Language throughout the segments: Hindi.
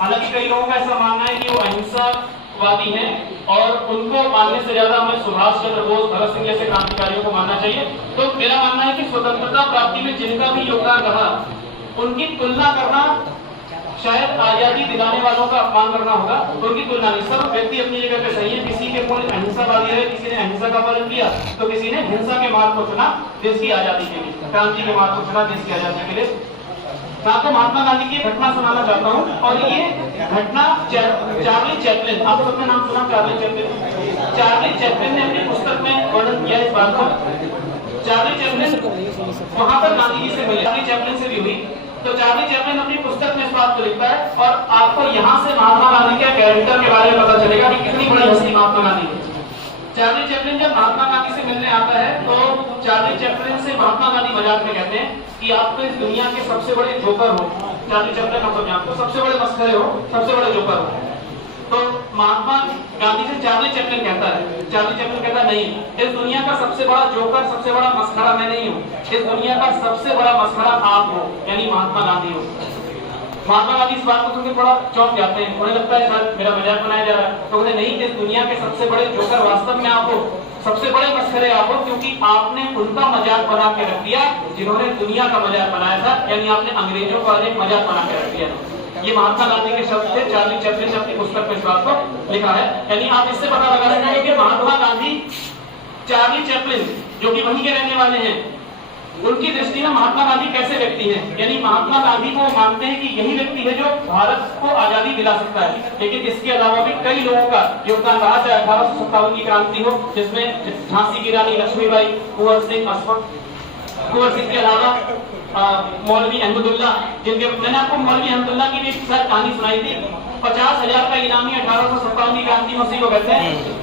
हालांकि कई लोगों का ऐसा मानना है कि वो अहिंसावादी हैं और उनको मानने से ज्यादा हमें सुभाष चंद्र बोस, भगत सिंह जैसे क्रांतिकारियों को मानना चाहिए। तो मेरा मानना है कि स्वतंत्रता प्राप्ति में जिनका भी योगदान रहा उनकी तुलना करना शायद आजादी दिलाने वालों का अपमान करना होगा। उनकी तुलना नहीं, सब व्यक्ति अपनी जगह पे सही है। किसी के मूल अहिंसावादी रहे, किसी ने अहिंसा का पालन किया तो किसी ने हिंसा के मार्ग को चुना देश की आजादी के लिए, क्रांति के मार्ग को चुना देश की आजादी के लिए। मैं आपको महात्मा गांधी की घटना सुनाना चाहता हूँ और ये घटना चार्ली चैपलिन, आप सबने नाम सुना चार्ली चैपलिन? चार्ली चैपलिन ने अपनी पुस्तक में वर्णन किया इस बात को। चार्ली चैपलिन वहां पर गांधी जी से मिले, चार्ली चैपलिन से भी हुई। तो चार्ली चैपलिन अपनी पुस्तक में इस बात को लिखता है और आपको यहाँ से महात्मा गांधी के कैरेक्टर के बारे में पता चलेगा कि कितनी बड़ी हस्ती महात्मा गांधी है। चार्ली चैपलिन जब महात्मा गांधी से मिलने आता है तो चार्ली चैपलिन से महात्मा गांधी मजाक में कहते हैं कि आप तो इस दुनिया के सबसे बड़े जोकर हो। चार्ली चैपलिन आप सब जानते हो, सबसे बड़े मस्खरे हो, सबसे बड़े जोकर हो। तो महात्मा गांधी से चार्ली चैपलिन कहता है, चार्ली चैपलिन कहता नहीं, इस दुनिया का सबसे बड़ा जोकर, सबसे बड़ा मस्खरा मैं नहीं हूँ, इस दुनिया का सबसे बड़ा मस्खरा आप हो, यानी महात्मा गांधी हो। महात्मा गांधी इस बात को सुनकर थोड़ा चौंक जाते हैं, उन्हें लगता है शायद मेरा मजाक बनाया जा रहा है। तो उन्हें नहीं, इस दुनिया के सबसे बड़े जोकर वास्तव में आप हो, सबसे बड़े मस्खरे आप हो, क्योंकि आपने उनका मजाक बना के रख दिया जिन्होंने दुनिया का मजाक बनाया था, यानी आपने अंग्रेजों का एक मजाक बना के रख दिया। ये महात्मा गांधी के शब्द थे, चार्ली चैपलिन ने अपनी पुस्तक में इस बात को लिखा है। यानी आप इससे पता लगा लेना है कि महात्मा गांधी, चार्ली चैपलिन जो कि वहीं के रहने वाले हैं, उनकी दृष्टि में महात्मा गांधी कैसे व्यक्ति हैं। यानी महात्मा गांधी को मानते हैं कि यही व्यक्ति है जो भारत को आजादी दिला सकता है। लेकिन इसके अलावा भी कई लोगों का योगदान रहा, चाहे 1857 की क्रांति हो जिसमें झांसी की रानी लक्ष्मीबाई, कुंवर सिंह, कुंवर सिंह के अलावा मौलवी अहमदुल्ला, जिनके मैंने आपको मौलवी अहमदुल्ला की भी एक कहानी सुनाई थी। 50,000 का इनामी 1857 की क्रांति में उसी को कहते हैं।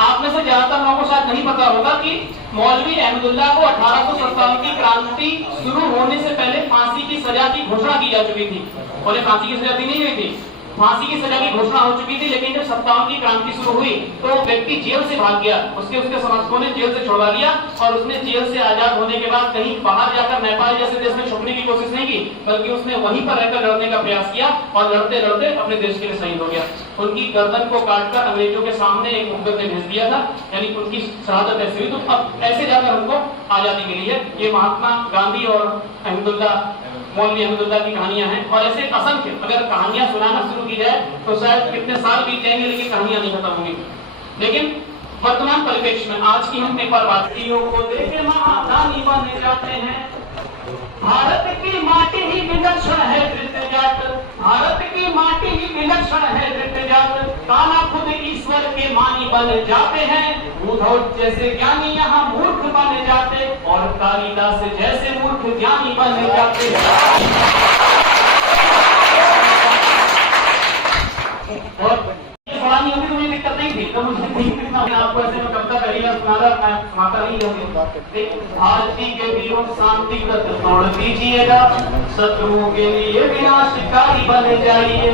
आप में से ज्यादातर लोगों को शायद नहीं पता होगा कि मौलवी अहमदुल्ला को 1857 की क्रांति शुरू होने से पहले फांसी की सजा की घोषणा की जा चुकी थी। उन्हें फांसी की सजा दी नहीं हुई थी, फांसी की सजा की घोषणा हो चुकी थी। लेकिन जब 57 की क्रांति शुरू हुई तो व्यक्ति जेल से भाग गया, उसके समर्थकों ने जेल से छुड़वा लिया और उसने जेल से आजाद होने के बाद कहीं बाहर जाकर नेपाल जैसे देश में छुपने की कोशिश नहीं की, बल्कि उसने वहीं पर रहकर लड़ने का प्रयास किया और लड़ते लड़ते अपने देश के लिए शहीद हो गया। उनकी गर्दन को काटकर अंग्रेजों के सामने एक मुखबिर ने भेज दिया था, यानी उनकी शहादत ऐसी हुई। तो अब ऐसे जाकर हमको आजादी मिली है। ये महात्मा गांधी और अहमदुल्ला, मौलवी अहमदुल्ला की कहानियां हैं और ऐसे असंख्य, अगर कहानियां सुनाना शुरू की जाए तो शायद कितने साल बीत जाएंगे लेकिन कहानियां नहीं खत्म होंगी। लेकिन वर्तमान परिप्रेक्ष्य में आज की हम एक बार बात को देखे महादानी बने जाते हैं। भारत की माटी ही विलक्षण है धृत जात, भारत की माटी ही विलक्षण है धृत जात, कान्हा खुद ईश्वर के मानी बन जाते हैं, उद्धव जैसे ज्ञानी यहाँ मूर्ख बन जाते और कालिदास जैसे मूर्ख ज्ञानी बन जाते हैं। और पढ़ानी होगी तो मुझे दिक्कत नहीं थी, तो मुझे आपको ऐसे में कविता करिएगा सुनाता नहीं होगी। भारती के वीरों शांति व्रत तोड़ दीजिएगा, शत्रुओं के लिए विनाशकारी बन जाइए।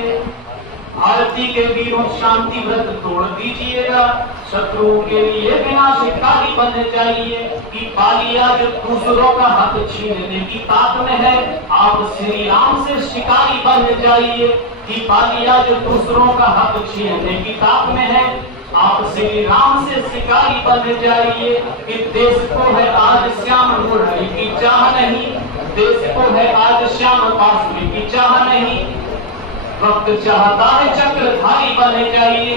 भारती के वीरों शांति व्रत तोड़ दीजिएगा, शत्रुओं के लिए विनाशकारी बन जाइए। कि बालिया जो दूसरों का हक छीनने की ताक में है, आप श्री राम से शिकारी बन जाइए। कि बालिया जो दूसरों का हक छीनने की ताक में है, आप श्री राम से शिकारी बन जाइए। कि देश को है आज श्याम मुरली की चाह नहीं, देश को है आज श्याम बांसुरी की चाह नहीं, वक्त चाहता है चक्रधारी बन जाइए।